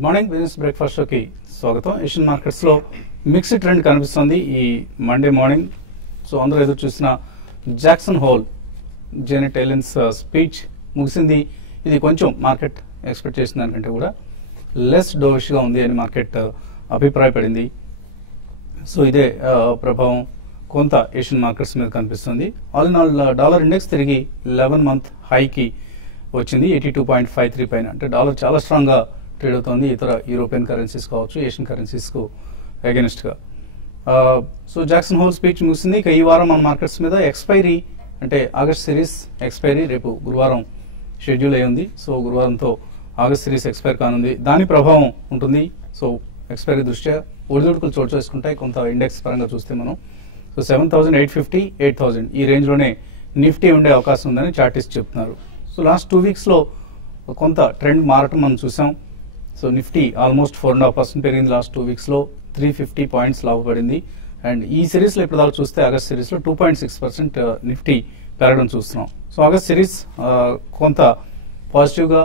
Good morning business breakfast షోకి స్వాగతం. Asian markets లో మిక్స్డ్ ట్రెండ్ కనిపిస్తుంది ఈ మండే మార్నింగ్. సో అందరూ ఎదురు చూసిన జాక్సన్ హోల్ జెనెట్ ఎలెన్స్ స్పీచ్ ముగిసింది. ఇది కొంచెం మార్కెట్ ఎక్స్పెక్ట్ చేసిన దానికంటే కూడా లెస్ డోవిష్ గా ఉంది అని మార్కెట్ అభిప్రాయపడింది. సో ఇదే ప్రభావం కొంత ఏషియన్ మార్కెట్స్ మీద కనిపిస్తుంది. All in all dollar index తిరిగి 11 మంత్ హైకి వచ్చింది 82.53 పైన. అంటే డాలర్ చాలా స్ట్రాంగ్ గా ట్రేడ్ అవుతుంది ఇతర యూరోపియన్ కరెన్సీస్ కావచ్చు, ఏషియన్ కరెన్సీస్ కు అగెనిస్ట్ గా. సో జాక్సన్ హోల్ స్పీచ్ ముగిసింది. ఇక ఈ వారం మన మార్కెట్స్ మీద ఎక్స్పైరీ అంటే ఆగస్ట్ సిరీస్ ఎక్స్పైరీ రేపు గురువారం షెడ్యూల్ అయి ఉంది. సో గురువారంతో ఆగస్ట్ సిరీస్ ఎక్స్పైర్ కానుంది. దాని ప్రభావం ఉంటుంది. సో ఎక్స్పైరీ దృష్ట్యా ఒడిదుడుకులు చోటు చేసుకుంటాయి కొంత ఇండెక్స్ పరంగా చూస్తే మనం. సో 7,850, 8,000 ఈ రేంజ్ లోనే నిఫ్టీ ఉండే అవకాశం ఉందని చార్టిస్ట్ చెప్తున్నారు. సో లాస్ట్ 2 వీక్స్ లో కొంత ట్రెండ్ మారటం మనం చూసాం. సో నిఫ్టీ ఆల్మోస్ట్ 4.5% పెరిగింది లాస్ట్ 2 వీక్స్ లో, 350 పాయింట్స్ లాభపడింది. అండ్ ఈ సిరీస్ లో ఇప్పుడు దాకా చూస్తే ఆగస్ట్ సిరీస్ లో 2.6% నిఫ్టీ పెరగడం చూస్తున్నాం. సో ఆగస్ట్ సిరీస్ కొంత పాజిటివ్ గా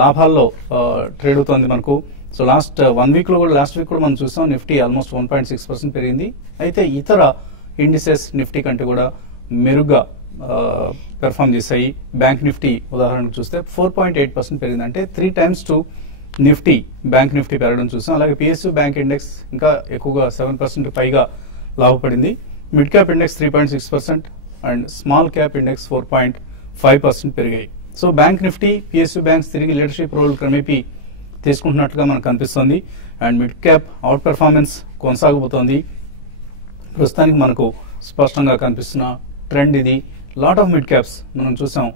లాభాల్లో ట్రేడ్ అవుతుంది మనకు. సో లాస్ట్ 1 వీక్ లో కూడా లాస్ట్ వీక్ కూడా మనం చూసాం నిఫ్టీ ఆల్మోస్ట్ 1.6% పెరిగింది. అయితే ఇతర ఇండిసెస్ నిఫ్టీ కంటే కూడా మెరుగ్గా పెర్ఫామ్ చేశాయి. బ్యాంక్ నిఫ్టీ ఉదాహరణకు చూస్తే 4.8% పెరిగింది. అంటే 3 times to Nifty bank Nifty పెరగడం చూసాం. అలాగే పిఎస్యు బ్యాంక్ ఇండెక్స్ ఇంకా ఎక్కువగా 7% పైగా లాభపడింది. Mid cap index 3.6% and small cap index 4.5% పెరిగాయి. So bank Nifty PSU banks తిరిగి లీడర్షిప్ రోల్ క్రమేపీ తీసుకుంటున్నట్టుగా మనకు కనిపిస్తుంది. And mid cap outperformance కొనసాగబోతోంది. ప్రస్తుతానికి మనకు స్పష్టంగా కనిపిస్తున్న ట్రెండ్ ఇది. లాట్ ఆఫ్ మిడ్ క్యాప్స్ మనం చూసాం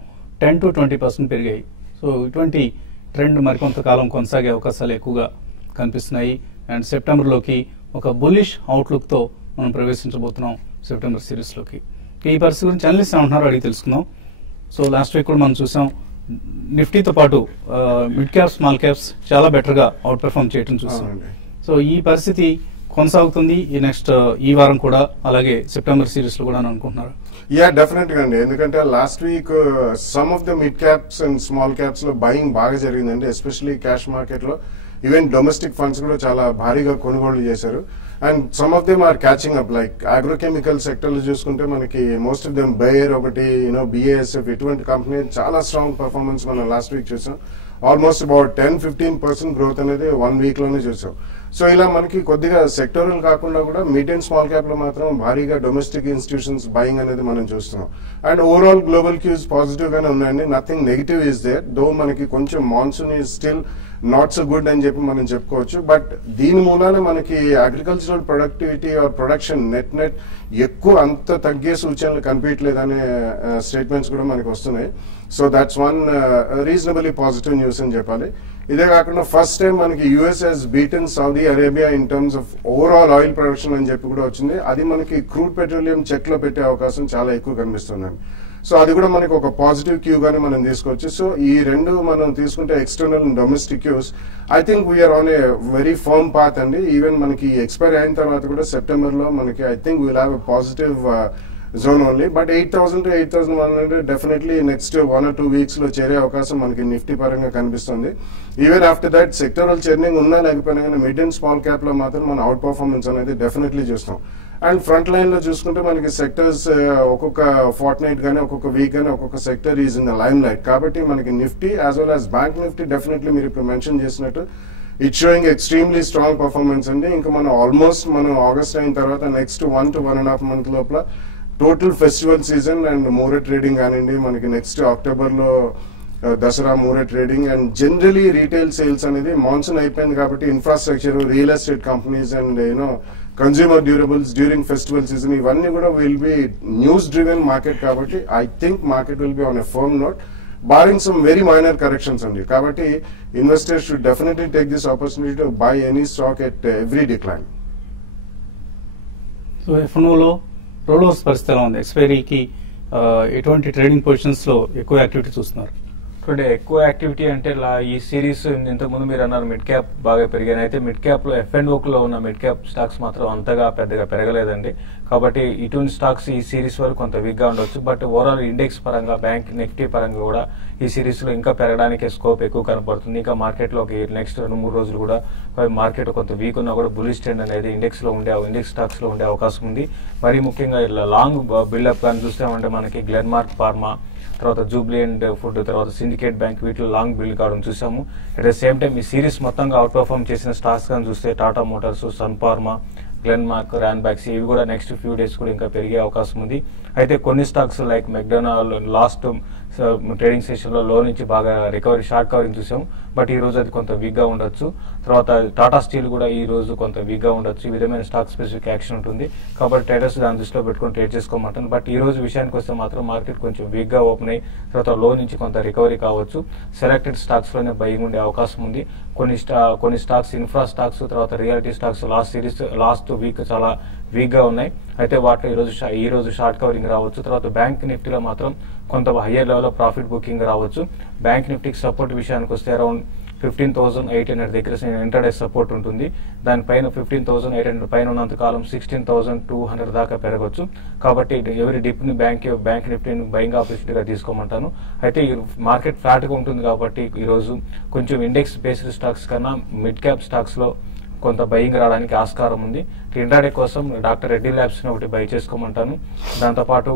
10 to 20% పెరిగాయి. సో ఇటువంటి ట్రెండ్ మరికొంతకాలం కొనసాగే అవకాశాలు ఎక్కువగా కనిపిస్తున్నాయి. అండ్ సెప్టెంబర్లోకి ఒక బులిష్ అవుట్లుక్ తో మనం ప్రవేశించబోతున్నాం సెప్టెంబర్ సిరీస్ లోకి. ఈ పరిస్థితి గురించి అనలిస్ట్ ఏమంటున్నారో అడిగి తెలుసుకుందాం. సో లాస్ట్ వీక్ కూడా మనం చూసాం నిఫ్టీతో పాటు మిడ్ క్యాప్స్ స్మాల్ క్యాప్స్ చాలా బెటర్ గా అవుట్ పెర్ఫార్మ్ చేయడం చూసాం. సో ఈ పరిస్థితి కొనసాగుతుంది ఈ నెక్స్ట్ ఈ వారం కూడా, అలాగే సెప్టెంబర్ సిరీస్ లో కూడా అనుకుంటున్నారు? యా, డెఫినెట్ గా అండి. ఎందుకంటే last week some of the mid caps and small caps లో బయింగ్ బాగా జరిగిందండి. ఎస్పెషల్లీ క్యాష్ మార్కెట్ లో ఈవెన్ డొమెస్టిక్ ఫండ్స్ కూడా చాలా భారీగా కొనుగోలు చేశారు. And some of them are catching up. Like agrochemical sector లో చూసుకుంటే మనకి మోస్ట్ ఆఫ్ దెమ్ బేయర్ ఒకటి, బిఏఎస్ఎఫ్ ఇటువంటి కంపెనీ చాలా స్ట్రాంగ్ పర్ఫార్మెన్స్ మనం లాస్ట్ వీక్ చూసాం. ఆల్మోస్ట్ అబౌట్ 10-15% గ్రోత్ అనేది 1 వీక్ లోనే చూసాం. సో ఇలా మనకి కొద్దిగా సెక్టోరల్ కాకుండా కూడా మిడ్ అండ్ స్మాల్ క్యాప్ లో మాత్రం భారీగా డొమెస్టిక్ ఇన్స్టిట్యూషన్స్ బయింగ్ అనేది మనం చూస్తున్నాం. And overall global cues positive గానే ఉన్నాయండి. Nothing negative is there. Though మనకి కొంచెం monsoon is still not so good అని చెప్పి మనం చెప్పుకోవచ్చు. బట్ దీని మూలాన మనకి agricultural productivity or production net ఎక్కువ అంత తగ్గే సూచనలు కనిపించలేదనే స్టేట్మెంట్స్ కూడా మనకి వస్తున్నాయి. So that's one reasonably positive news అని చెప్పాలి. ఇదే కాకుండా ఫస్ట్ టైం మనకి US has beaten Saudi Arabia in terms of overall oil production అని చెప్పి కూడా వచ్చింది. అది మనకి క్రూడ్ పెట్రోలియం చెక్ లో పెట్టే అవకాశం చాలా ఎక్కువ కనిపిస్తుందండి. సో అది కూడా మనకి ఒక పాజిటివ్ క్యూ గానే మనం తీసుకోవచ్చు. సో ఈ రెండు మనం తీసుకుంటే external and domestic cues I think we are on a very firm path అండి. ఈవెన్ మనకి ఎక్స్పైర్ అయిన తర్వాత కూడా సెప్టెంబర్ లో మనకి I think we'll have a positive zone only. But 8,000 to 8,100 definitely next 1 or 2 weeks లో చేరే అవకాశం మనకి నిఫ్టీ పరంగా కనిపిస్తుంది. Even after that sectoral churning ఉన్నా లేకపోయినా కానీ మిడ్ అండ్ స్మాల్ క్యాప్ లో మాత్రం మన అవుట్ పర్ఫార్మెన్స్ అనేది డెఫినెట్లీ చూస్తాం. అండ్ ఫ్రంట్ లైన్ లో చూసుకుంటే మనకి సెక్టర్స్ ఒక్కొక్క ఫోర్ట్ నైట్ గానీ ఒక్కొక్క వీక్ గానీ ఒక్కొక్క sector is in the limelight. కాబట్టి మనకి Nifty as well as bank Nifty definitely మీరు ఇప్పుడు మెన్షన్ చేసినట్టు it's showing extremely strong performance అండి. ఇంకా మనం ఆల్మోస్ట్ మనం ఆగస్ట్ అయిన తర్వాత నెక్స్ట్ 1 to 1.5 month లోపల total festival season and Muhurat trading కానివ్వండి, మనకి నెక్స్ట్ అక్టోబర్ లో Dasara Muhurat trading and generally retail sales అనేది మాన్సూన్ అయిపోయింది కాబట్టి infrastructure, real estate companies and consumer durables during festival season ఇవన్నీ కూడా will be news driven market. కాబట్టి I think market will be on a firm note barring some very minor corrections అండి. కాబట్టి investors should definitely take this opportunity to buy any stock at every decline. So ఎఫ్ఎన్ఓలో rollovers పరిస్థితి ఎలా ఉంది? ఎక్స్పైరీకి ఎటువంటి trading positions లో ఎక్కువ activity చూస్తున్నారు? ఇప్పుడు ఎక్కువ యాక్టివిటీ అంటే ఈ సిరీస్ ఇంతకుముందు మీరు అన్నారు మిడ్ క్యాప్ బాగా పెరిగాయి. అయితే మిడ్ క్యాప్ లో F&O ఉన్న మిడ్ క్యాప్ స్టాక్స్ మాత్రం అంతగా పెద్దగా పెరగలేదండి. కాబట్టి ఇటువంటి స్టాక్స్ ఈ సిరీస్ వరకు కొంత వీక్ గా ఉండొచ్చు. బట్ ఓవరాల్ ఇండెక్స్ పరంగా బ్యాంక్ నిఫ్టీ పరంగా కూడా ఈ సిరీస్ లో ఇంకా పెరగడానికి స్కోప్ ఎక్కువ కనపడుతుంది. ఇంకా మార్కెట్ లో నెక్స్ట్ 2-3 రోజులు కూడా మార్కెట్ కొంత వీక్ ఉన్నా కూడా బుల్లిష్ ట్రెండ్ అనేది ఇండెక్స్ స్టాక్స్ లో ఉండే అవకాశం ఉంది. మరీ ముఖ్యంగా లాంగ్ బిల్డప్ కానీ చూస్తామంటే మనకి గ్లెన్మార్క్ ఫార్మా, తర్వాత జూబ్లియంట్ ఫుడ్, తర్వాత సిండికేట్ బ్యాంక్, వీటిలో లాంగ్ బిల్డ్ కావడం చూసాము. అట్ ద సేమ్ టైం ఈ సిరీస్ మొత్తంగా అవుట్ పర్ఫార్మ్ చేసిన స్టాక్స్ కానీ చూస్తే Tata Motors, Sun Pharma, Glenmark, Ranbaxy ఇవి కూడా నెక్స్ట్ ఫ్యూ డేస్ కూడా ఇంకా పెరిగే అవకాశం ఉంది. అయితే కొన్ని stocks like McDonald last trading session లో నుంచి బాగా రికవరీ షార్ట్ కవరింగ్ చూసాము. బట్ ఈ రోజు అది కొంత వీక్ గా ఉండొచ్చు. తర్వాత టాటా స్టీల్ కూడా ఈ రోజు కొంత వీక్ గా ఉండొచ్చు. ఈ విధమైన స్టాక్ స్పెసిఫిక్ యాక్షన్ ఉంటుంది కాబట్టి ట్రేడర్స్ దాని దృష్టిలో పెట్టుకుని ట్రేడ్ చేసుకోమంటాను. బట్ ఈ రోజు విషయానికి వస్తే మాత్రం మార్కెట్ కొంచెం వీక్ గా ఓపెన్ అయ్యి తర్వాత లో నుంచి కొంత రికవరీ కావచ్చు. సెలెక్టెడ్ స్టాక్స్ లోనే బయింగ్ ఉండే అవకాశం ఉంది. కొన్ని స్టాక్స్ ఇన్ఫ్రా స్టాక్స్, తర్వాత రియాలిటీ స్టాక్స్ లాస్ట్ వీక్ చాలా వీక్ గా ఉన్నాయి. అయితే వాటిలో ఈ రోజు షార్ట్ కవరింగ్ రావచ్చు. తర్వాత బ్యాంక్ నిఫ్టీలో మాత్రం కొంత హయ్యర్ లెవెల్ ప్రాఫిట్ బుకింగ్ రావచ్చు. బ్యాంక్ నిఫ్టీకి సపోర్ట్ విషయానికి వస్తే అరౌండ్ 15,800 దగ్గర ఇంటర్డే సపోర్ట్ ఉంటుంది. దానిపైన 15,800 పైన ఉన్నంత కాలం 16,200 దాకా పెరగవచ్చు. కాబట్టి ఎవరి డిప్ ని బ్యాంక్ నిఫ్టీని బయింగ్ ఆపర్చునిటీగా తీసుకోమంటాను. అయితే ఈ మార్కెట్ ఫ్లాట్ గా ఉంటుంది కాబట్టి ఈ రోజు కొంచెం ఇండెక్స్ బేస్డ్ స్టాక్స్ కన్నా మిడ్ క్యాప్ స్టాక్స్ లో కొంత బయింగ్ రావడానికి ఆస్కారం ఉంది. ఇంట్రాడే కోసం డాక్టర్ రెడ్డి ల్యాబ్స్ ని ఒకటి బై చేసుకోమంటాను. దాంతోపాటు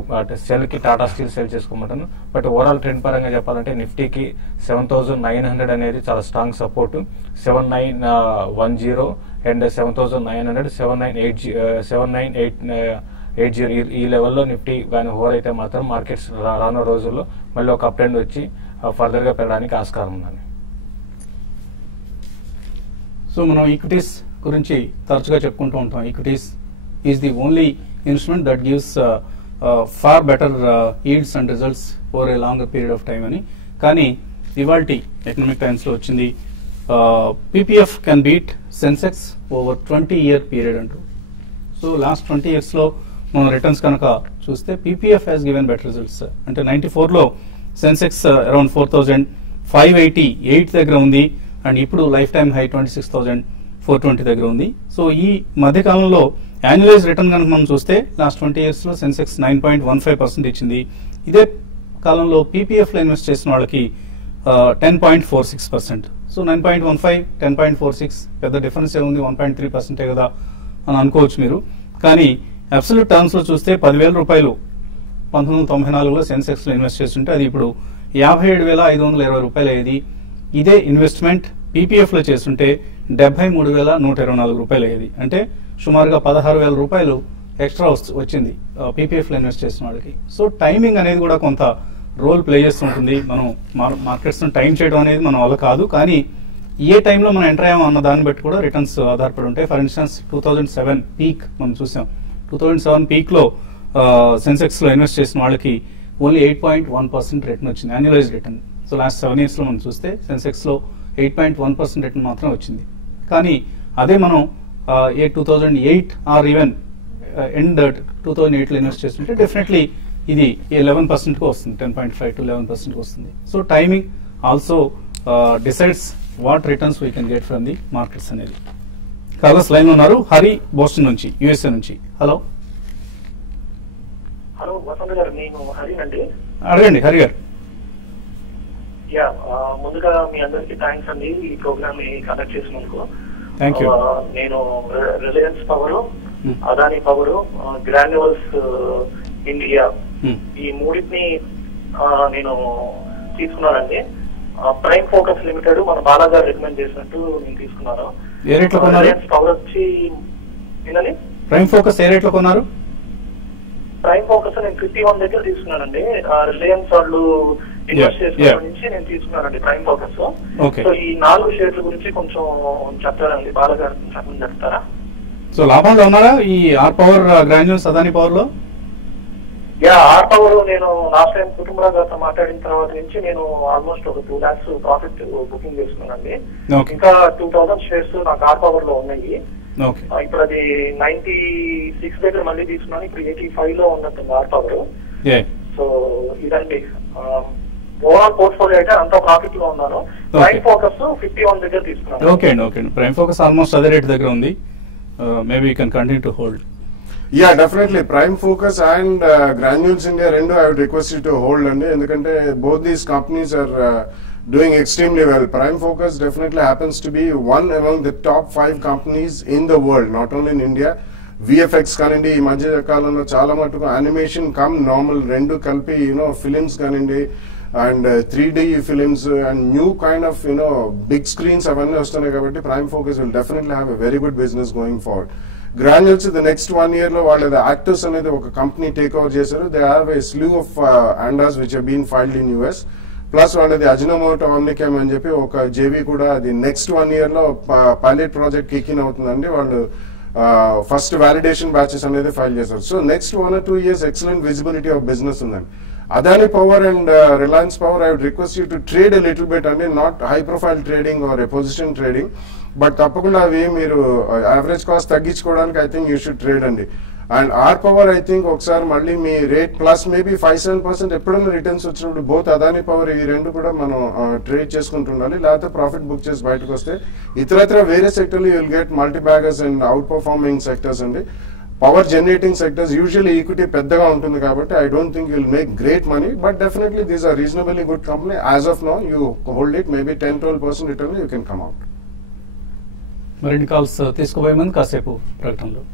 సెల్ కి టాటా స్టీల్ సెల్ చేసుకోమంటాను. బట్ ఓవరాల్ ట్రెండ్ పరంగా చెప్పాలంటే నిఫ్టీకి 7,900 అనేది చాలా స్ట్రాంగ్ సపోర్ట్. 7,910 అండ్ 7,900, 7,980 ఈ లెవెల్లో నిఫ్టీ కానీ హోర్ అయితే మాత్రం మార్కెట్స్ రానున్న రోజుల్లో మళ్ళీ ఒక అప్ ట్రెండ్ వచ్చి ఫర్దర్ గా పెరగడానికి ఆస్కారం ఉందని. సో మనం ఈక్విటీస్ గురించి తరచుగా చెప్పుకుంటూ ఉంటాం. Equities is the only instrument that gives far better yields and results over a longer period of time అని. కానీ ఇవాల్టి ఎకనామిక్ టైమ్స్ లో వచ్చింది PPF can beat Sensex over 20-year period అంటూ. సో లాస్ట్ 20 years లో మనం రిటర్న్స్ కనుక చూస్తే PPF has given better results. అంటే 94లో సెన్సెక్స్ అరౌండ్ 4,588 దగ్గర ఉంది. అండ్ ఇప్పుడు లైఫ్ టైమ్ హై 26,420 దగ్గర ఉంది. సో ఈ మధ్య కాలంలో యాన్యువలైజ్ రిటర్న్ కనుక మనం చూస్తే లాస్ట్ 20 years లో సెన్సెక్స్ 9.15% ఇచ్చింది. ఇదే కాలంలో పీపీఎఫ్ లో ఇన్వెస్ట్ చేసిన వాళ్ళకి 10.46%. సో 9.15, 10.46 పెద్ద డిఫరెన్స్ ఏముంది, 1.3% కదా అని అనుకోవచ్చు మీరు. కానీ అబ్సల్యూట్ టర్మ్స్ లో చూస్తే 10,000 రూపాయలు 1994లో సెన్సెక్స్ లో ఇన్వెస్ట్ చేస్తుంటే అది ఇప్పుడు 57,520 రూపాయలు అయ్యేది. ఇదే ఇన్వెస్ట్మెంట్ పీపీఎఫ్ లో చేస్తుంటే 73,124 రూపాయలు అయ్యేది. అంటే సుమారుగా 16,000 రూపాయలు ఎక్స్ట్రా వచ్చింది పీపీఎఫ్ లో ఇన్వెస్ట్ చేసిన వాళ్ళకి. సో టైమింగ్ అనేది కూడా కొంత రోల్ ప్లే చేస్తుంటుంది. మనం మార్కెట్స్ టైం చేయడం అనేది మన వల్ల కాదు. కానీ ఏ టైంలో మనం ఎంటర్ అయ్యామో అన్న దాన్ని బట్టి కూడా రిటర్న్స్ ఆధారపడి ఉంటాయి. ఫర్ ఇన్స్టెన్స్ 2007 పీక్ మనం చూసాం. 2007 పీక్ లో సెన్సెక్స్ లో ఇన్వెస్ట్ చేసిన వాళ్ళకి ఓన్లీ 8.1% రిటర్న్ వచ్చింది, annualised return. So last 7 years లో మనం చూస్తే సెన్సెక్స్ లో 8.1% రిటర్న్ మాత్రం వచ్చింది. కానీ అదే మనం 2008 ఆర్ ఈవెన్ ఎండ్ 2008 లో ఇన్వెస్ట్ చేస్తుంటే డెఫినెట్లీ ఇది 11% కు వస్తుంది, 10.5 to 11% కు వస్తుంది. So timing also decides what returns we can get from the markets అనేది. కాలర్స్ లైన్ ఉన్నారు. హరి బోస్టన్ నుంచి, యుఎస్ఏ నుంచి. హలో హలో వసంత్ గారు, నేను హరి అండి. అడగండి హరి గారు. యా, ముందుగా మీ అందరికి థ్యాంక్స్ అండి ఈ ప్రోగ్రామ్ కండక్ట్ చేసినందుకు. Thank you. నేను Reliance Power, Adani Power, Granules India ఈ మూడింటిని నేను తీసుకున్నానండి. ప్రైమ్ ఫోకస్ లిమిటెడ్ మన బాలాగారు రికమెండ్ చేసినట్టు నేను తీసుకున్నాను. ఏ రేట్ లో కొన్నారు? రిలయన్స్ పవర్ వచ్చి ఏంటండి? ప్రైమ్ ఫోకస్ ఏ రేట్ లో కొన్నారు? ప్రైమ్ ఫోకస్ నేను 51 దగ్గర తీసుకున్నానండి. రిలయన్స్ వాళ్ళు ఇన్వెస్ట్ చేసిన నుంచి నేను తీసుకున్నానండి ప్రైమ్ ఫోకస్. సో ఈ 4 షేర్ల గురించి కొంచెం చెప్తారండి, బాలగారు చెప్పండి, చెప్తారా? సో లాభంలో ఉన్నారా ఈ R Power, Granules, Adani Power లో? యా, ఆర్ పవర్ నేను లాస్ట్ టైం కుటుంబరావు గారితో మాట్లాడిన తర్వాత నుంచి నేను ఆల్మోస్ట్ ఒక 2 lakhs ప్రాఫిట్ బుకింగ్ చేసుకున్నానండి. ఇంకా 2,000 షేర్స్ నాకు ఆర్ పవర్ లో ఉన్నాయి. ఇప్పుడు అది 96 దగ్గర మళ్ళీ తీసుకున్నాను. ఇప్పుడు 85 లో ఉన్నట్టుంది ఆర్ పవర్. సో ఇదండి. ఓవరాల్ పోర్ట్ఫోలియో అయితే అంత ప్రాఫిట్ లో ఉన్నాను. ప్రైమ్ ఫోకస్ 51 దగ్గర తీసుకున్నాను. ఓకే అండి, ఓకే అండి. ప్రైమ్ ఫోకస్ ఆల్మోస్ట్ అదే రేట్ దగ్గర ఉంది. Maybe you can continue to hold. Yeah, definitely. Prime Focus and Granules India rendu I would request you to hold and endukante both these companies are doing extremely well. Prime Focus definitely happens to be one among the top 5 companies in the world, not only in India. VFX kanindi ee madhya kalamlo chaala matuku animation come normal rendu kalpi films kanindi and 3D films and new kind of big screens avanni vastunayi kabatti Prime Focus will definitely have a very good business going forward. Granules the next 1 year lo వాళ్ళ actors అనేది ఒక company take over చేశారు. They have a slew of ANDAs which have been filed in US. Plus వాళ్ళది Ajinomoto Omnichem అని చెప్పి ఒక JV కూడా అది నెక్స్ట్ 1 year లో పైలట్ ప్రాజెక్ట్ కిక్ ఇన్ అవుతుందండి. వాళ్ళు ఫస్ట్ వ్యాలిడేషన్ బ్యాచెస్ అనేది ఫైల్ చేశారు. So next 1 or 2 years excellent visibility of business ఉందండి. Adani Power and Reliance Power, I would request you to trade a little bit and not high profile trading or a position trading, but తప్పకుండా అవి మీరు average cost తగ్గించుకోవడానికి I think you should trade అండి. And R Power I think ఒకసారి మళ్ళీ మీ rate plus maybe 5-7% ఎప్పుడైనా returns వచ్చినప్పుడు both Adani power ఈ రెండు కూడా మనం ట్రేడ్ చేసుకుంటుండాలి. లేకపోతే ప్రాఫిట్ బుక్ చేసి బయటకు వస్తే ఇతరత్ర వేరే సెక్టర్లు you will get multibaggers and outperforming sectors అండి. Power generating sectors usually equity పెద్దగా ఉంటుంది కాబట్టి I don't think you'll make great money, but definitely these are reasonably good company. As of now you hold it, maybe 10-12% return you can come out. మరిన్ని calls తీసుకోబోయే ముందు కాసేపు ప్రకటనలు.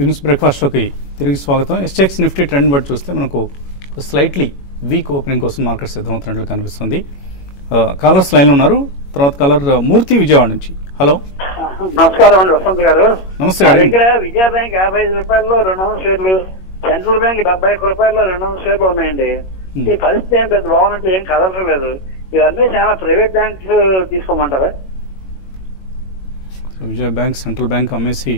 News breakfast లోకి తిరిగి స్వాగతం. ఎస్టెక్స్ నిఫ్టీ ట్రెండ్ బట్టి చూస్తే మనకు స్లైట్లీ వీక్ ఓపెనింగ్ కోసం మార్కెట్ సిద్ధమవుతున్నట్లు కనిపిస్తుంది. కాలర్స్ లైన్ ఉన్నారు. తర్వాత కాలర్ మూర్తి విజయవాడ నుంచి. హలో, నమస్కారం అండి వసంత్ గారు. నమస్తే. దగ్గర విజయ బ్యాంక్ 55 రూపాయల్లో 200 షేర్లు, సెంట్రల్ బ్యాంక్ 71 రూపాయల్లో 200 షేర్లు ఉన్నాయండి. ఈ పరిస్థితి ఏం పెద్ద బాగున్నట్టు ఏం కదలలేదు. ఇవన్నీ చాలా ప్రైవేట్ బ్యాంక్స్ తీసుకోమంటారా? విజయ బ్యాంక్, సెంట్రల్ బ్యాంక్ అమ్మేసి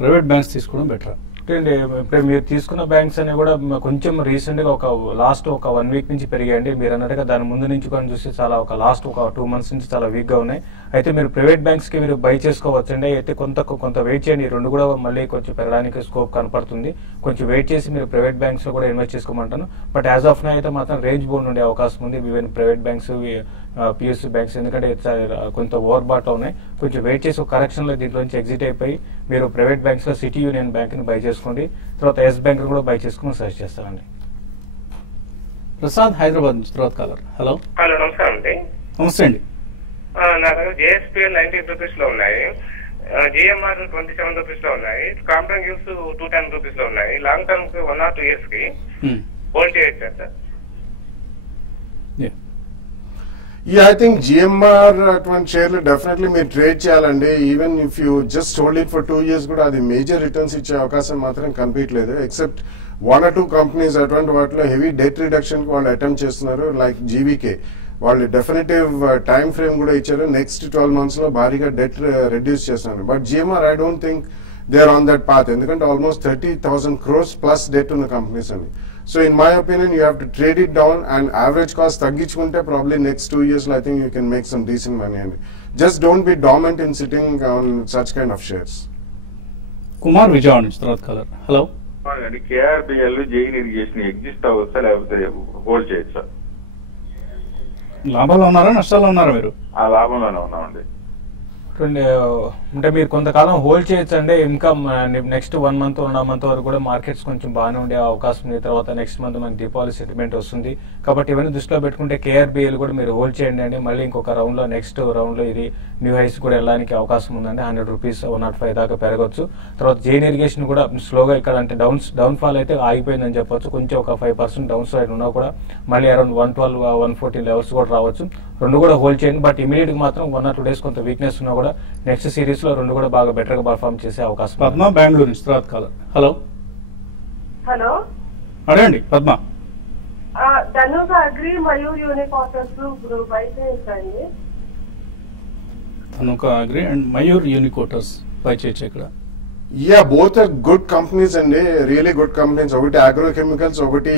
ప్రైవేట్ బ్యాంక్స్ తీసుకోవడం బెటర్. అండి ఇప్పుడు మీరు తీసుకున్న బ్యాంక్స్ అనేవి కూడా కొంచెం రీసెంట్ గా లాస్ట్ 1 week నుంచి పెరిగాయండి. మీరు అన్నట్టుగా దాని ముందు నుంచి కూడా చూస్తే చాలా లాస్ట్ 2 months నుంచి చాలా వీక్ గా ఉన్నాయి. అయితే మీరు ప్రైవేట్ బ్యాంక్స్ కి మీరు బై చేసుకోవచ్చండి. అయితే కొంత వెయిట్ చేయండి. ఈ రెండు కూడా మళ్ళీ కొంచెం పెరగడానికి స్కోప్ కనపడుతుంది. కొంచెం వెయిట్ చేసి మీరు ప్రైవేట్ బ్యాంక్స్ లో కూడా ఇన్వెస్ట్ చేసుకోమంటాను. బట్ యాజ్ ఆఫ్ నౌ అయితే మాత్రం రేంజ్ బౌండ్ ఉండే అవకాశం ఉంది even private banks, PSU banks, ఎందుకంటే కొంత ఓవర్ బాట్ ఉన్నాయి. కొంచెం వెయిట్ చేసి ఒక కరెక్షన్ లో దీంట్లో నుంచి ఎగ్జిట్ అయిపోయి మీరు ప్రైవేట్ బ్యాంక్స్ లో సిటీ యూనియన్ బ్యాంక్ ని బై చేసుకోండి. తర్వాత ఎస్ బ్యాంక్ కూడా బై చేసుకుని సజెస్ట్ చేస్తానండి. ప్రసాద్ హైదరాబాద్ నుంచి తర్వాత కాలర్. హలో, నమస్కారం అండి. నమస్తే అండి. నా దగ్గర జేఎస్పీఎల్ 90 రూపీస్ లో ఉన్నాయి, జిఎంఆర్ 27 రూపీస్ లో ఉన్నాయి, కాంప్టన్ గివ్స్ 210 రూపీస్ లో ఉన్నాయి. లాంగ్ టర్మ్ కి 1 or 2 years కి హోల్డ్ చేయొచ్చా sir? Yeah, I think GMR అటువంటి షేర్లు డెఫినెట్లీ మీరు ట్రేడ్ చేయాలండి. Even if you just hold it for 2 years కూడా అది మేజర్ రిటర్న్స్ ఇచ్చే అవకాశం మాత్రం కనిపించలేదు. ఎక్సెప్ట్ 1 or 2 కంపెనీస్ అటువంటి వాటిలో హెవీ డెట్ రిడక్షన్ కి వాళ్ళు అటెంప్ట్ చేస్తున్నారు. లైక్ జీవీకే వాళ్ళు డెఫినెటివ్ టైం ఫ్రేమ్ కూడా ఇచ్చారు. నెక్స్ట్ 12 months లో భారీగా డెట్ రెడ్యూస్ చేస్తున్నారు. But GMR I don't think they are on that path, ఎందుకంటే ఆల్మోస్ట్ 30,000 crores ప్లస్ డెట్ ఉన్న కంపెనీస్ అండి. So in my opinion, you have to trade it down and average cost తగ్గించుకుంటే probably next 2 years I think you can make some decent money. And just don't be dormant in sitting on such kind of shares. Kumar Vijayawada నుంచి తర్వాత caller. Hello, KRBL Jain Irrigation exist అవ్వచ్చా లేకపోతే hold చేయొచ్చా? లాభాలు ఉన్నారా నష్టాలు ఉన్నారా మీరు? ఆ లాభంలోనే ఉన్నామండి. అంటే మీరు కొంతకాలం హోల్డ్ చేయొచ్చండి. ఇంకా నెక్స్ట్ 1 month 1.5 month వరకు కూడా మార్కెట్స్ కొంచెం బాగానే ఉండే అవకాశం ఉంది. తర్వాత నెక్స్ట్ మంత్ మనకి దీపావళి సెటిల్మెంట్ వస్తుంది కాబట్టి ఇవన్నీ దృష్టిలో పెట్టుకుంటే కేఆర్బిఎల్ కూడా మీరు హోల్డ్ చేయండి అండి. మళ్ళీ ఇంకొక రౌండ్ లో నెక్స్ట్ రౌండ్ లో ఇది న్యూ హైస్ కూడా వెళ్ళడానికి అవకాశం ఉందండి. 100 రూపీస్ 105 దాకా పెరగచ్చు. తర్వాత జైన్ ఇరిగేషన్ కూడా స్లోగా ఇక్కడ అంటే డౌన్ ఫాల్ అయితే ఆగిపోయిందని చెప్పొచ్చు. కొంచెం ఒక 5% డౌన్ సైడ్ ఉన్నా కూడా మళ్ళీ అరౌండ్ 112 114 లెవెల్స్ కూడా రావచ్చు. రెండు కూడా హోల్డ్ చేయండి. బట్ ఇమీడియట్ గా మాత్రం 1 or 2 days కొంత వీక్నెస్ ఉన్నా కూడా నెక్స్ట్ సిరీస్ లో రెండు కూడా బాగా బెటర్ గా పర్ఫార్మ్ చేసే అవకాశం. పద్మ బెంగళూరు నుంచి తర్వాత కాలర్. హలో, హలో అడగండి పద్మ. ధనుక అగ్రి మరియు యూనికార్న్స్ గ్రూప్ అయితే ఏంటండి? Dhanuka agri and Mayur Uniquoters buy చేయొచ్చు ఇక్కడ. Yeah both are good companies అండి, రియలీ గుడ్ కంపెనీస్. ఒకటి అగ్రోకెమికల్స్, ఒకటి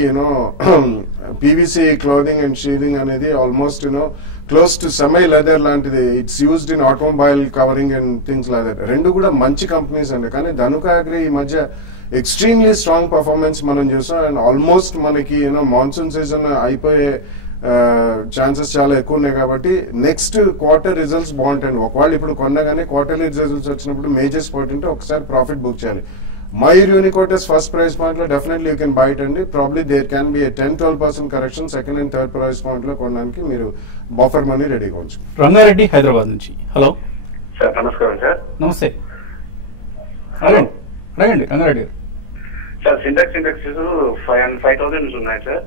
పీవీసీ క్లోదింగ్ అండ్ షీలింగ్ అనేది almost close to semi leather లాంటిది. It's used in automobile covering and things like that. రెండు కూడా మంచి కంపెనీస్ అండి. కానీ ధనుక అగ్రి ఈ మధ్య ఎక్స్ట్రీమ్లీ స్ట్రాంగ్ పర్ఫార్మెన్స్ మనం చూసాం. అండ్ ఆల్మోస్ట్ మనకి మాన్సూన్ సీజన్ అయిపోయే ఛాన్సెస్ చాలా ఎక్కువ ఉన్నాయి కాబట్టి నెక్స్ట్ క్వార్టర్ రిజల్ట్స్ బాగుంటాయి. ఒకవేళ ఇప్పుడు కొనగానే క్వార్టర్లీ రిజల్ట్స్ వచ్చినప్పుడు మేజర్ స్పాట్ ఉంటే ఒకసారి ప్రాఫిట్ బుక్ చేయాలి. Mayur Uniquoters first price point లో definitely you can buy it అండి. Probably there can be 10-12% correction. Second and third price point లో కొనడానికి మీరు బఫర్ మనీ రెడీగా ఉంచు. రంగారెడ్డి హైదరాబాద్ నుంచి. హలో సార్, నమస్కారం సార్. నమస్తే. రంగండి రంగారెడ్డి గారు. సార్, సింటాక్స్ 5,000 ఉన్నాయి సార్,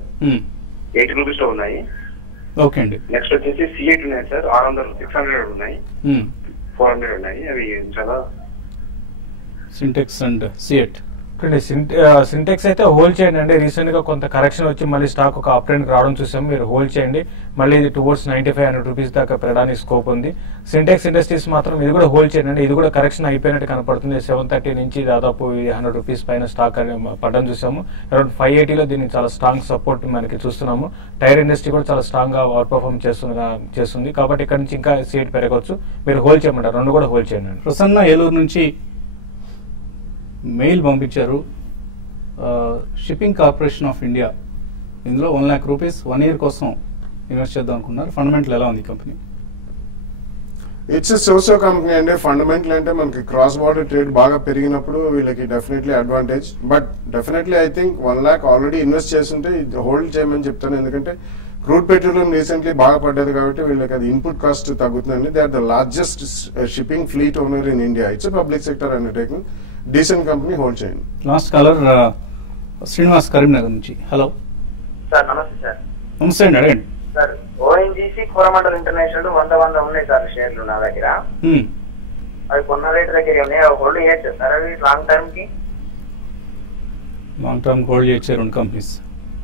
80 రూపీస్ లో ఉన్నాయి. ఓకే అండి. నెక్స్ట్ వచ్చేసి C8 ఉన్నాయి సార్, 600 ఉన్నాయి, 400 ఉన్నాయి. అవి చాలా సింటెక్స్ అండ్ సిఎట్. సింటెక్స్ అయితే హోల్డ్ చేయండి అండి. రీసెంట్ గా కొంత కరెక్షన్ వచ్చి మళ్ళీ స్టాక్ ఒక అప్ ట్రెండ్ రావడం చూసాం. మీరు హోల్డ్ చేయండి. మళ్ళీ ఇది టువర్డ్స్ 9500 రూపీస్ దాకా పెరగడానికి స్కోప్ ఉంది. సింటెక్స్ ఇండస్ట్రీస్ మాత్రం ఇది కూడా హోల్డ్ చేయండి. ఇది కూడా కరెక్షన్ అయిపోయినట్టు కనపడుతుంది. 730 నుంచి దాదాపు 100 రూపీస్ పైన స్టాక్ పడడం చూసాము. అరౌండ్ 580లో దీనికి చాలా స్ట్రాంగ్ సపోర్ట్ మనకి చూస్తున్నాము. టైర్ ఇండస్ట్రీ కూడా చాలా స్ట్రాంగ్ గా అవుట్ పర్ఫార్మ్ చేస్తుంది. కాబట్టి ఇక్కడ నుంచి ఇంకా సీట్ పెరగవచ్చు. మీరు హోల్డ్ చేయమంటారు, రెండు కూడా హోల్డ్ చేయండి. ప్రసన్న ఏలూరు నుంచి మెయిల్ పంపించారు. షిప్పింగ్ కార్పొరేషన్ ఆఫ్ ఇండియా, ఇందులో 1 lakh రూపీస్ 1 year కోసం ఇన్వెస్ట్ చేద్దాం అనుకున్నారు. ఫండమెంటల్ ఎలా ఉంది కంపెనీ? ఇట్స్ సోసో కంపెనీ అండి. ఫండమెంటల్ అంటే మనకి క్రాస్ బార్డర్ ట్రేడ్ బాగా పెరిగినప్పుడు వీళ్ళకి definitely advantage. But definitely I think 1 lakh already invest చేస్తుంటే హోల్డ్ చేయమని చెప్తాను. ఎందుకంటే క్రూడ్ పెట్రోలియం రీసెంట్లీ బాగా పడ్డది కాబట్టి వీళ్ళకి అది ఇన్పుట్ కాస్ట్ తగ్గుతుందండి. They are the largest shipping fleet owner in India. It's public sector undertaking. Decent company, hold చేయండి. లాస్ట్ కాలర్ శ్రీనివాస్ కరీంనగర్ నుంచి. Hello sir. నమస్తే సార్. నమస్తే అండి, అడగండి సార్. ఓఎన్జీసీ కోరమండల్ ఇంటర్నేషనల్ 100 ఉన్నాయి సార్ షేర్లు నా దగ్గర. అవి కొన్న రేట్ దగ్గర ఉన్నాయి. అవి హోల్డ్ చేయొచ్చు సార్? అవి లాంగ్ టర్మ్ కి హోల్డ్ చేయొచ్చు. 2 companies,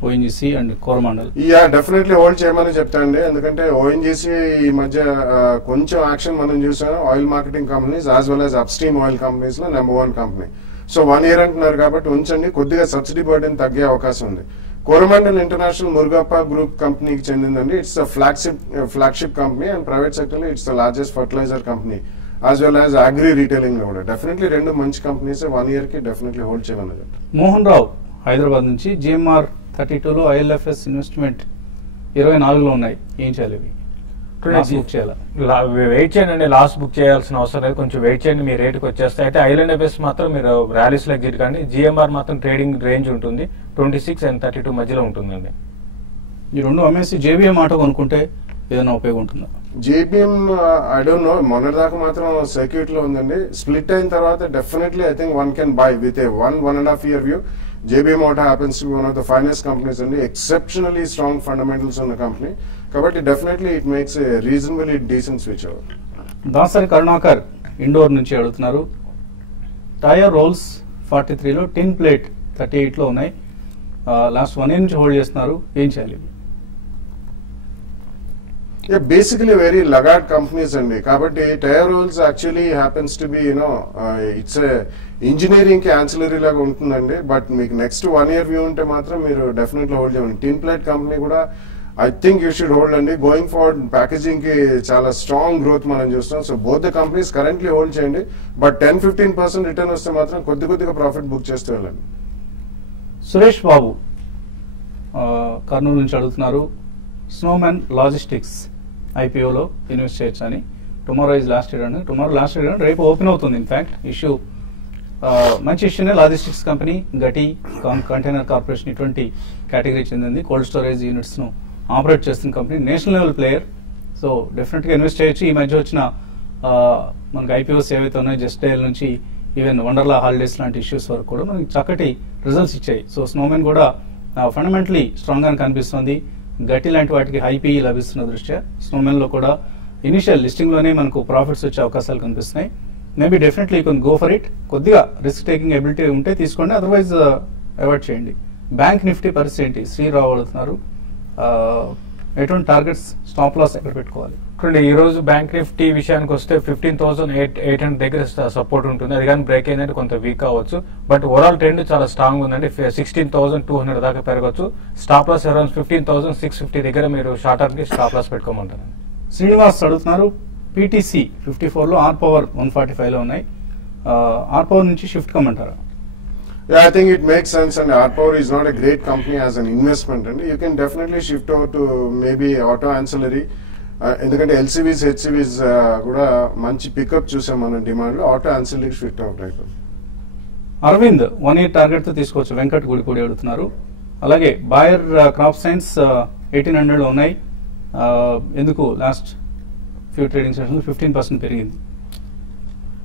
ONGC and Coromandel. Yeah, definitely hold చేయమని చెప్తానండి. ఎందుకంటే ఓఎన్జీసీ ఈ మధ్య కొంచెం యాక్షన్ మనం చూసాం. Oil marketing companies as well as up stream oil companies లో నెంబర్ 1 కంపెనీ. సో 1 year అంటున్నారు కాబట్టి ఉంచండి. కొద్దిగా సబ్సిడీ బర్డెన్ తగ్గే అవకాశం ఉంది. కోరమండల్ ఇంటర్నేషనల్ మురుగప్ప గ్రూప్ కంపెనీకి చెందిందండి. It's flagship company and private sector లో it's the largest fertiliser company as well as agri retailing లో కూడా. డెఫినెట్లీ 2 మంచి కంపెనీస్ 1 year కి డెఫినెట్లీ హోల్డ్ చేయమని చెప్తాను. మోహన్ రావు హైదరాబాద్ నుంచి. జిఎంఆర్ 32లో ఐఎల్ఎఫ్ఎస్ ఇన్వెస్ట్మెంట్ 24లో ఉన్నాయి. ఏం చేయాలి? బుక్ చేయాలా? వెయిట్ చేయండి. లాస్ట్ బుక్ చేయాల్సిన అవసరం లేదు. కొంచెం వెయిట్ చేయండి, మీ రేటుకి వచ్చేస్తాయి. అయితే ఐలాండ్ ఎఫ్ఎస్ మాత్రం మీరు ర్యాలీస్ లో ఎగ్జిట్ కానీ. జిఎంఆర్ మాత్రం ట్రేడింగ్ రేంజ్ ఉంటుంది 26 and 32 మధ్యలో ఉంటుందండి. ఈ 2 అమ్మేసి జేబీఎం ఆటో కొనుక్కుంటే ఏదైనా ఉపయోగం ఉంటుందా? JBM I don't know. మొన్నటిదాకా మాత్రం సర్క్యూట్ లో ఉందండి. స్ప్లిట్ అయిన తర్వాత definitely I think 1 can buy with a 1.5 year view. JBM Auto happens to be one of the finest companies and exceptionally strong fundamentals on the company. కాబట్టి definitely it makes a reasonably decent switch over. Dasari Karunakar Indore నుంచి అడుగుతున్నారు. Tyre rolls 43లో, tin plate 38లో ఉన్నాయి. Last 1 year నుంచి hold చేస్తున్నారు. ఏం చేయాలి? బేసికలీ వెరీ లగాడ్ కంపెనీస్ అండి. కాబట్టి tyre rolls actually happens to be it's engineering కి యాన్సిలరీ లాగా ఉంటుందండి. బట్ మీకు నెక్స్ట్ 1 year వ్యూ ఉంటే మాత్రం మీరు డెఫినెట్లీ హోల్డ్ చేయండి. టిన్ ప్లేట్ కంపెనీ కూడా I think you should hold అండి. గోయింగ్ ఫార్వర్డ్ ప్యాకేజింగ్ కి చాలా స్ట్రాంగ్ గ్రోత్ మనం చూస్తాం. So both the companies currently hold చేయండి. బట్ 10-15% రిటర్న్ వస్తే మాత్రం కొద్దిగా ప్రాఫిట్ బుక్ చేస్తూ వెళ్ళండి. సురేష్ బాబు కర్నూలు నుంచి అడుగుతున్నారు. స్నోమెన్ లాజిస్టిక్స్ ఐపీఓలో ఇన్వెస్ట్ చేయొచ్చు అని. టుమారో ఇస్ లాస్ట్ ఇయర్ అండి. టుమారో లాస్ట్ ఇయర్ అండి, రేపు ఓపెన్ అవుతుంది. ఇన్ఫాక్ట్ ఇష్యూ మంచి ఇష్యూనే. లాజిస్టిక్స్ కంపెనీ గటి కంటైనర్ కార్పొరేషన్ ఇటువంటి కేటగిరీ చెందింది. కోల్డ్ స్టోరేజ్ యూనిట్స్ ను ఆపరేట్ చేస్తున్న company, national level player. So definite గా ఇన్వెస్ట్ చేయొచ్చు. ఈ మధ్య వచ్చిన మనకి ఐపీఓస్ ఏవైతే ఉన్నాయో, జస్ట్ డైల్ నుంచి ఈవెన్ వండర్లా హాలిడేస్ లాంటి ఇష్యూస్ వరకు కూడా మనకి చక్కటి రిజల్ట్స్ ఇచ్చాయి. సో స్నోమెన్ కూడా ఫండమెంటలీ స్ట్రాంగ్ గా కనిపిస్తుంది. గట్టి లాంటి వాటికి హైపీ లభిస్తున్న దృష్ట్యా స్నోమెన్ లో కూడా ఇనిషియల్ లిస్టింగ్ లోనే మనకు ప్రాఫిట్స్ వచ్చే అవకాశాలు కనిపిస్తున్నాయి. Maybe definitely you can go for it. కొద్దిగా రిస్క్ టేకింగ్ ఎబిలిటీ ఉంటే తీసుకోండి, అదర్వైజ్ అవాయిడ్ చేయండి. బ్యాంక్ నిఫ్టీ పరిస్థితి ఏంటి? శ్రీరావు అడుగుతున్నారు. ఎటువంటి టార్గెట్స్ స్టాప్ లాస్ ఎక్కడ పెట్టుకోవాలి? చూడండి ఈ రోజు బ్యాంక్ నిఫ్టీ విషయానికి వస్తే 15,800 దగ్గర సపోర్ట్ ఉంటుంది. అది కానీ బ్రేక్ అయిందంటే కొంత వీక్ అవ్వచ్చు. బట్ ఓవరాల్ ట్రెండ్ చాలా స్ట్రాంగ్ ఉందండి. 16,200 దాకా పెరగచ్చు. స్టాప్ లాస్ అరౌండ్ 15,650 దగ్గర మీరు షార్ట్ టర్మ్ కి స్టాప్ లాస్ పెట్టుకోమంటారు. శ్రీనివాస్ అడుగుతున్నారు, పీటీసీ 54 లో, ఆర్ పవర్ 145 లో ఉన్నాయి. ఆర్ పవర్ నుంచి shift కమ్మంటారా? Yeah, I think it makes sense, and R-Power is not a great company as an investment, and you can definitely shift over to maybe auto ancillary. ఎందుకంటే ఎల్సీవీస్ హెచ్సీవీస్ కూడా మంచి pickup చూసాం మనం demand లో. Auto ancillary shift out అయిపోయింది. Arvind 1 year target తో తీసుకోవచ్చు, వెంకట్ గుడిపూడి అడుగుతున్నారు. అలాగే బాయర్ క్రాప్ సైన్స్ 1800 లో ఉన్నాయి. ఎందుకు లాస్ట్ ఫ్యూ ట్రేడింగ్ సెషన్స్ 15% పెరిగింది?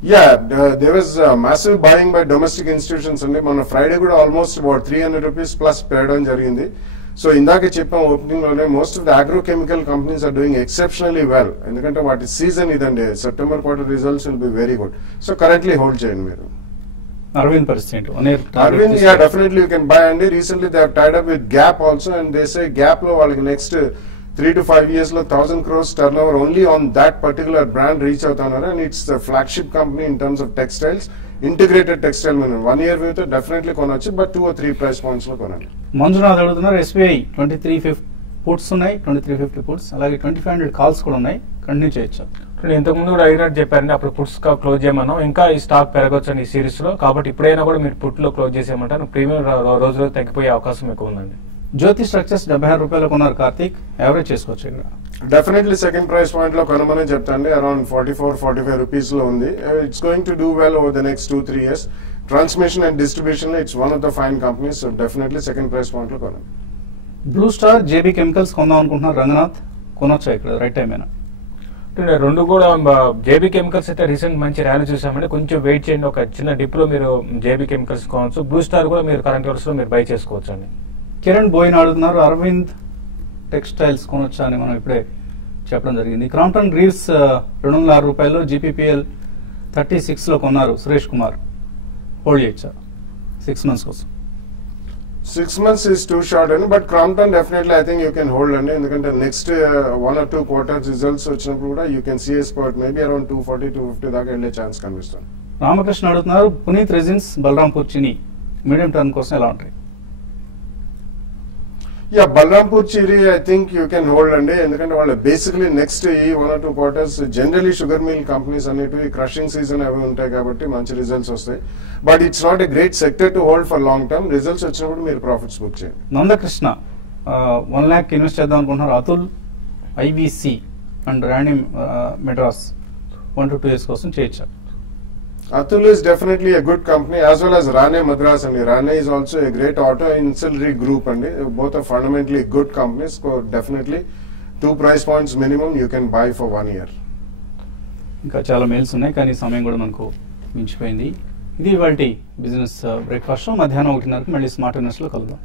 Yeah, there was massive buying by domestic institutions అండి. మన ఫ్రైడే కూడా ఆల్మోస్ట్ అబౌట్ 300 రూపీస్ ప్లస్ పెరగడం జరిగింది. సో ఇందాకే చెప్పాం ఓపెనింగ్ లోనే, most of the agrochemical companies are doing exceptionally well. ఎందుకంటే వాటి సీజన్ ఇదండి. September quarter results will be very good. So currently hold చేయండి మీరు. అరవింద్ పరిస్థితి Arvind yeah definitely you can buy అండి. Recently they have tied up with Gap also, and they say Gap లో వాళ్ళకి next 3 to 5 years లో 1,000 crores turnover only on that particular brand reach అవుతున్నారు. and it's the flagship company in terms of textiles, integrated textile మీద 1 year view తో definitely కొనొచ్చు, but 2 or 3 price points లో కొనాలి. మంజునాథ్ అడుగుతున్నారు, ఎస్బీఐ 2350 పుట్స్ ఉన్నాయి, 2350 puts, అలాగే 2500 కాల్స్ కూడా ఉన్నాయి, కంటిన్యూ చేయొచ్చు. ఇంతకుముందు కూడా అడిగినట్టు చెప్పారండి, అప్పుడు పుట్స్ క్లోజ్ చేయమన్నాం. ఇంకా ఈ స్టాక్ పెరగొచ్చు అండి ఈ సిరీస్ లో. కాబట్టి ఇప్పుడైనా కూడా మీరు పుట్ లో క్లోజ్ చేసేయమంటారు. ప్రీమియం రోజులో తగ్గిపోయే అవకాశం ఎక్కువ ఉందండి. జ్యోతి స్ట్రక్చర్స్ 76 రూపాయలు కొన్నారు కార్తీక్, యావరేజ్ చేసుకోవచ్చు ఇక్కడ? డెఫినెట్లీ సెకండ్ ప్రైస్ పాయింట్ లో కొనమని చెప్తాండి. అరౌండ్ 44-45 రూపీస్ లో ఉంది. It's going to do well over the next 2-3 years. Transmission and distribution లో it's one of the fine companies. So definitely second price point లో కొనండి. బ్లూ స్టార్, జేబీ కెమికల్స్ కొందాం అనుకుంటున్నారు రంగనాథ్, కొనొచ్చా ఇక్కడ? రైట్ టైం ఏనా? రెండు కూడా జేబీ కెమికల్స్ అయితే రీసెంట్ మంచి ర్యాలీ చూసామంటే కొంచెం వెయిట్ చేయండి. ఒక చిన్న డిప్ లో మీరు జేబీ కెమికల్స్ కొనవచ్చు. బ్లూ స్టార్ కూడా మీరు కరెంట్ అవర్స్ లో మీరు బై చేసుకోవచ్చు అండి. కిరణ్ బోయిన్ అడుగుతున్నారు, అరవింద్ టెక్స్టైల్స్ కొనొచ్చా అని మనం ఇప్పుడే చెప్పడం జరిగింది. క్రాంప్టన్ గ్రీవ్స్ 206 రూపాయలు, జీపీపీఎల్ 36 లో కొన్నారు సురేష్ కుమార్, హోల్డ్ చేయొచ్చా 6 months కోసం? 6 months is too short అండి, but Crompton definitely I think you can hold అండి. ఎందుకంటే నెక్స్ట్ 1 or 2 quarters రిజల్ట్స్ వచ్చినప్పుడు కూడా you can see a spot maybe around 240-250 దాకా వెళ్ళే ఛాన్స్ కనిపిస్తుంది. రామకృష్ణ అడుగుతున్నారు, Punit resins Balrampur Chini medium term కోసం ఎలా ఉంటాయి? Yeah, Balrampur Chini I think you can hold అండి. ఎందుకంటే వాళ్ళు బేసికలీ నెక్స్ట్ ఈ 1 or 2 quarters generally sugar mill companies అనేటివి క్రషింగ్ సీజన్ అవి ఉంటాయి కాబట్టి మంచి రిజల్ట్స్ వస్తాయి. But it's not a great sector to hold for long term. Results వచ్చినప్పుడు మీరు ప్రాఫిట్స్ బుక్ చేయండి. నందకృష్ణ 1 lakh ఇన్వెస్ట్ చేద్దాం అనుకుంటున్నారు. Atul, IBC and Rani Madras 1 to 2 years కోసం చేయొచ్చా? Atul is definitely a good company, as well as Rane Madras, and Rane is also a great auto ancillary group, and both are fundamentally good companies. So definitely 2 price points minimum you can buy for 1 year. ఇంకా చాలా mails ఉన్నాయి కానీ సమయం కూడా మనకు మించిపోయింది. ఇది ఇవాల్టి బిజినెస్ బ్రేక్ఫాస్ట్. మధ్యాహ్నం 1:30కి మళ్ళీ స్మార్ట్ ఇన్వెస్ట్ లో కలుద్దాం.